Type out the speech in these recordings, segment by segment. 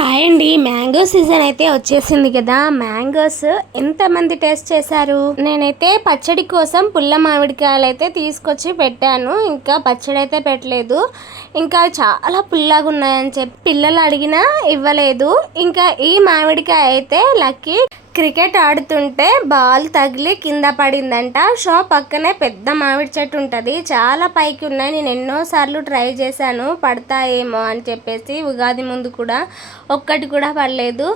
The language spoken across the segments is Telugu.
హాయ్ అండి, మ్యాంగో సీజన్ అయితే వచ్చేసింది కదా. మ్యాంగోస్ ఎంతమంది టేస్ట్ చేశారు? నేనైతే పచ్చడి కోసం పుల్ల మామిడికాయలు అయితే తీసుకొచ్చి పెట్టాను. ఇంకా పచ్చడి అయితే పెట్టలేదు. ఇంకా చాలా పుల్లగా ఉన్నాయని చెప్పి పిల్లలు అడిగినా ఇవ్వలేదు. ఇంకా ఈ మామిడికాయ అయితే లక్కీ క్రికెట్ ఆడుతుంటే బాల్ తగిలి కింద పడిందంట. సో పక్కనే పెద్ద మామిడి చెట్టు ఉంటుంది, చాలా పైకి ఉన్నాయి. నేను ఎన్నోసార్లు ట్రై చేశాను పడతాయేమో అని చెప్పేసి. ఉగాది ముందు కూడా ఒక్కటి కూడా పడలేదు.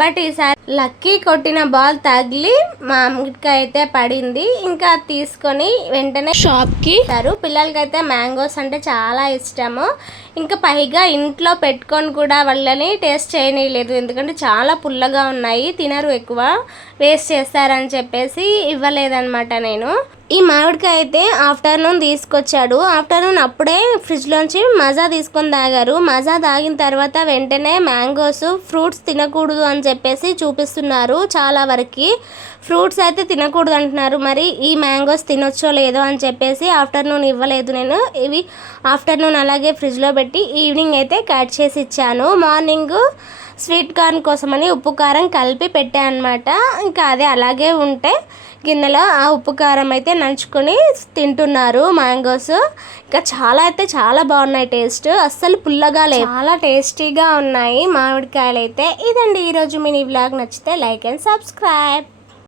బట్ ఈసారి లక్కీ కొట్టిన బాల్ తగిలి మామిడికాయ అయితే పడింది. ఇంకా తీసుకొని వెంటనే షాప్కి పిల్లలకైతే మ్యాంగోస్ అంటే చాలా ఇష్టము. ఇంకా పైగా ఇంట్లో పెట్టుకొని కూడా వాళ్ళని టేస్ట్ చేయనీయలేదు, ఎందుకంటే చాలా పుల్లగా ఉన్నాయి, తినరు, ఎక్కువ వేస్ట్ చేస్తారని చెప్పేసి ఇవ్వలేదన్నమాట. నేను ఈ మామిడికాయ అయితే ఆఫ్టర్నూన్ తీసుకొచ్చాడు. ఆఫ్టర్నూన్ అప్పుడే ఫ్రిడ్జ్లోంచి మజా తీసుకొని తాగారు. మజా తాగిన తర్వాత వెంటనే మ్యాంగోస్ ఫ్రూట్స్ తినకూడదు అని చెప్పేసి చూపిస్తున్నారు. చాలా వరకు ఫ్రూట్స్ అయితే తినకూడదు అంటున్నారు. మరి ఈ మ్యాంగోస్ తినొచ్చో లేదో అని చెప్పేసి ఆఫ్టర్నూన్ ఇవ్వలేదు నేను. ఇవి ఆఫ్టర్నూన్ అలాగే ఫ్రిడ్జ్లో పెట్టి ఈవినింగ్ అయితే కట్ చేసి ఇచ్చాను. మార్నింగ్ స్వీట్ కార్న్ కోసమని ఉప్పు కారం కలిపి పెట్టాను అనమాట. ఇంకా అదే అలాగే ఉంటే గిన్నెలో ఆ ఉప్పు కారం అయితే నంచుకొని తింటున్నారు మ్యాంగోస్. ఇంకా చాలా అయితే చాలా బాగున్నాయి, టేస్ట్ అస్సలు పుల్లగా లేదు, చాలా టేస్టీగా ఉన్నాయి మామిడికాయలు అయితే. ఇదండి ఈరోజు మీ వ్లాగ్. నచ్చితే లైక్ అండ్ సబ్స్క్రైబ్.